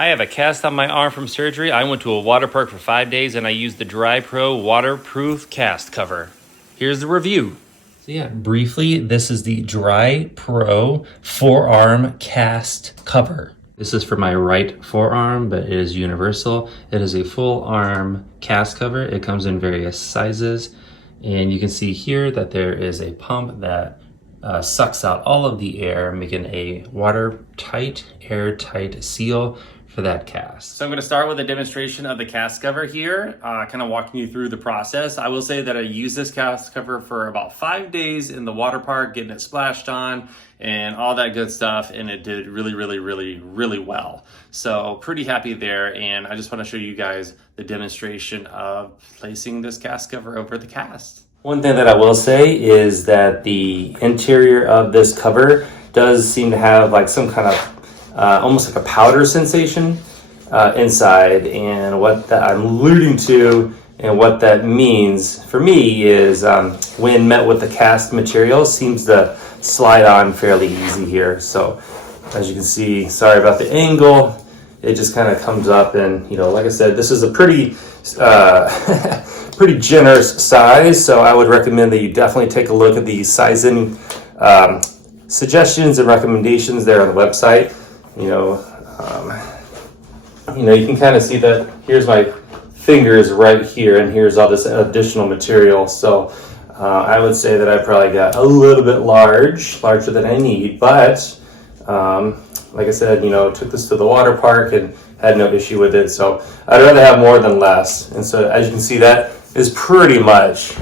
I have a cast on my arm from surgery. I went to a water park for 5 days and I used the Dry Pro waterproof cast cover. Here's the review. So yeah, briefly, this is the Dry Pro Forearm cast cover. This is for my right forearm, but it is universal. It is a full arm cast cover. It comes in various sizes. And you can see here that there is a pump that sucks out all of the air, making a watertight, airtight seal for that cast. So I'm going to start with a demonstration of the cast cover here, kind of walking you through the process. I will say that I used this cast cover for about 5 days in the water park, getting it splashed on and all that good stuff, and it did really well. So pretty happy there, and I just want to show you guys the demonstration of placing this cast cover over the cast. One thing that I will say is that the interior of this cover does seem to have like some kind of almost like a powder sensation inside, and what that I'm alluding to and what that means for me is when met with the cast material, seems to slide on fairly easy here. So as you can see, sorry about the angle, it just kind of comes up, and like I said, this is a pretty pretty generous size, so I would recommend that you definitely take a look at the sizing suggestions and recommendations there on the website. You can kind of see that here's my fingers right here, and here's all this additional material. So I would say that I probably got a little bit larger than I need, but like I said, took this to the water park and had no issue with it. So I'd rather have more than less. And so as you can see, that is pretty much,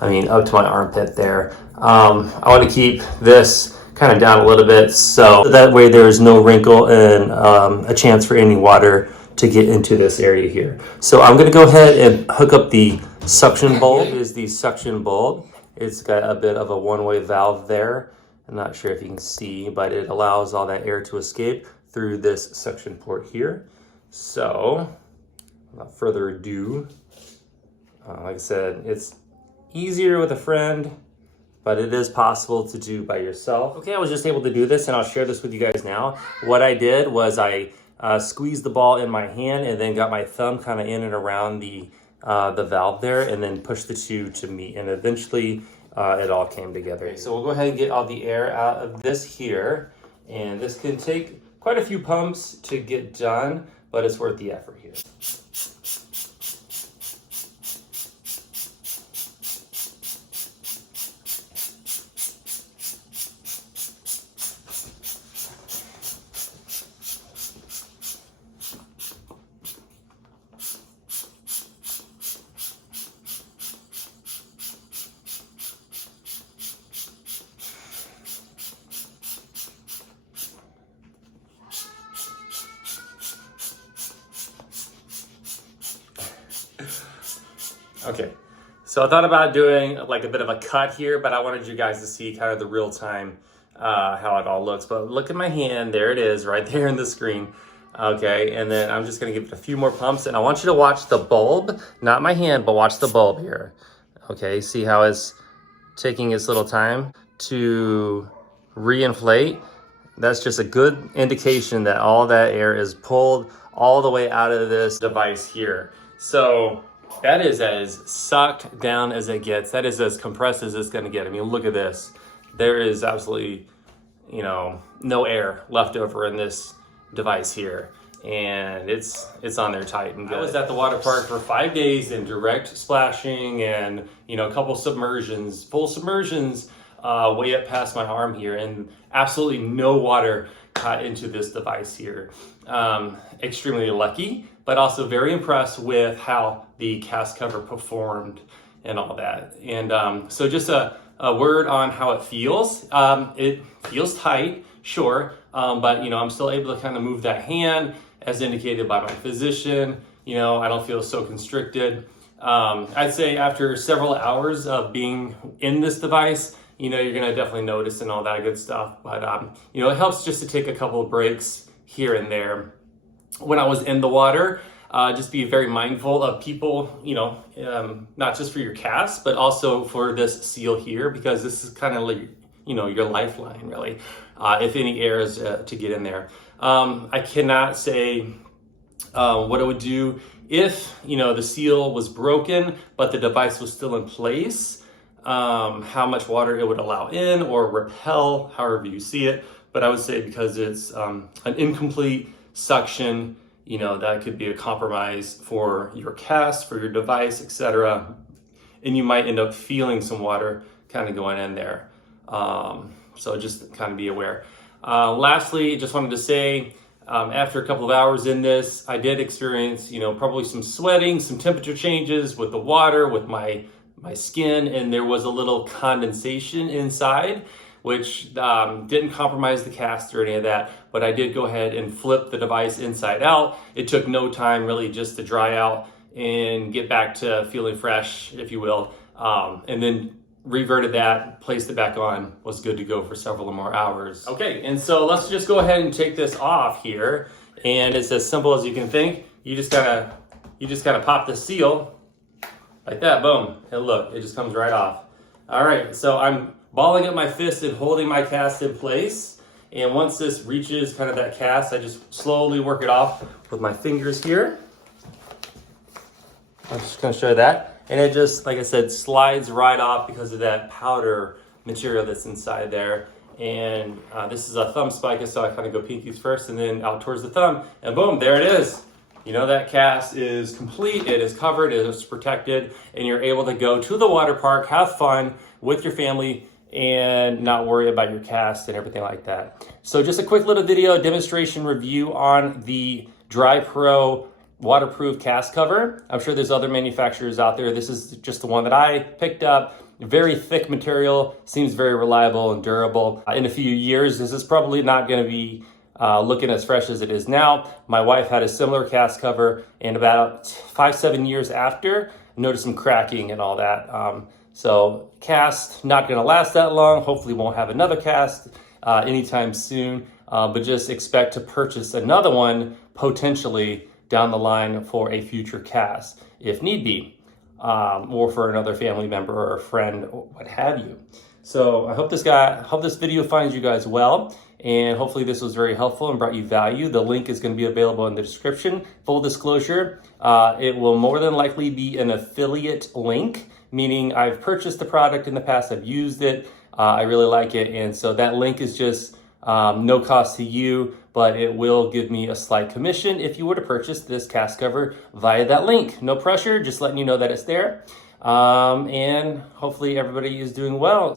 up to my armpit there. I want to keep this kind of down a little bit, so that way there's no wrinkle and a chance for any water to get into this area here. So I'm going to go ahead and hook up the suction bulb. It is the suction bulb. It's got a bit of a one-way valve there. I'm not sure if you can see, but it allows all that air to escape through this suction port here. So without further ado, like I said, it's easier with a friend, but it is possible to do by yourself. Okay, I was just able to do this, and I'll share this with you guys now. What I did was I squeezed the ball in my hand and then got my thumb kind of in and around the valve there, and then pushed the two to meet, and eventually it all came together. Okay, so we'll go ahead and get all the air out of this here, and this can take quite a few pumps to get done, but it's worth the effort here. Okay, so I thought about doing like a bit of a cut here, but I wanted you guys to see kind of the real time how it all looks. But look at my hand, there it is right there in the screen. Okay, and then I'm just gonna give it a few more pumps, and I want you to watch the bulb, not my hand, but watch the bulb here. Okay, see how it's taking its little time to reinflate? That's just a good indication that all that air is pulled all the way out of this device here. So that is as sucked down as it gets. That is as compressed as it's going to get. Look at this. There is absolutely, no air left over in this device here. And it's on there tight and good. I was at the water park for 5 days in direct splashing and, a couple submersions, full submersions way up past my arm here, and absolutely no water caught into this device here. Extremely lucky, but also very impressed with how the cast cover performed and all that. And so just a word on how it feels. It feels tight, sure, but I'm still able to kind of move that hand as indicated by my physician. I don't feel so constricted. I'd say after several hours of being in this device, you're gonna definitely notice and all that good stuff. But it helps just to take a couple of breaks here and there. When I was in the water, just be very mindful of people, not just for your cast, but also for this seal here, because this is kind of like, your lifeline really, if any air is to get in there. I cannot say what it would do if, the seal was broken, but the device was still in place, how much water it would allow in or repel, however you see it. But I would say because it's an incomplete suction, that could be a compromise for your cast, for your device, etc. And you might end up feeling some water kind of going in there. So just kind of be aware. Lastly, just wanted to say, after a couple of hours in this, I did experience, probably some sweating, some temperature changes with the water, with my skin, and there was a little condensation inside, which didn't compromise the cast or any of that, but I did go ahead and flip the device inside out. It took no time really just to dry out and get back to feeling fresh, if you will, and then reverted that, placed it back on, was good to go for several more hours. Okay, and so let's just go ahead and take this off here, and it's as simple as you can think. You just gotta pop the seal like that, boom, and look, it just comes right off. All right, so I'm balling up my fist and holding my cast in place, and once this reaches kind of that cast, I just slowly work it off with my fingers here. I'm just gonna show you that. And it just, like I said, slides right off because of that powder material that's inside there. And this is a thumb spica, so I kind of go pinkies first and then out towards the thumb, and boom, there it is. That cast is complete, it is covered, it is protected, and you're able to go to the water park, have fun with your family, and not worry about your cast and everything like that. So just a quick little video demonstration review on the Dry Pro waterproof cast cover. I'm sure there's other manufacturers out there. This is just the one that I picked up. Very thick material, seems very reliable and durable. In a few years, this is probably not going to be looking as fresh as it is now. My wife had a similar cast cover, and about 5-7 years after, noticed some cracking and all that. So cast not going to last that long. Hopefully won't have another cast anytime soon, but just expect to purchase another one potentially down the line for a future cast if need be, or for another family member or a friend or what have you. So I hope this video finds you guys well, and hopefully this was very helpful and brought you value. The link is going to be available in the description. Full disclosure, it will more than likely be an affiliate link, meaning I've purchased the product in the past, I've used it, I really like it, and so that link is just no cost to you, but it will give me a slight commission if you were to purchase this cast cover via that link. No pressure, just letting you know that it's there. And hopefully everybody is doing well.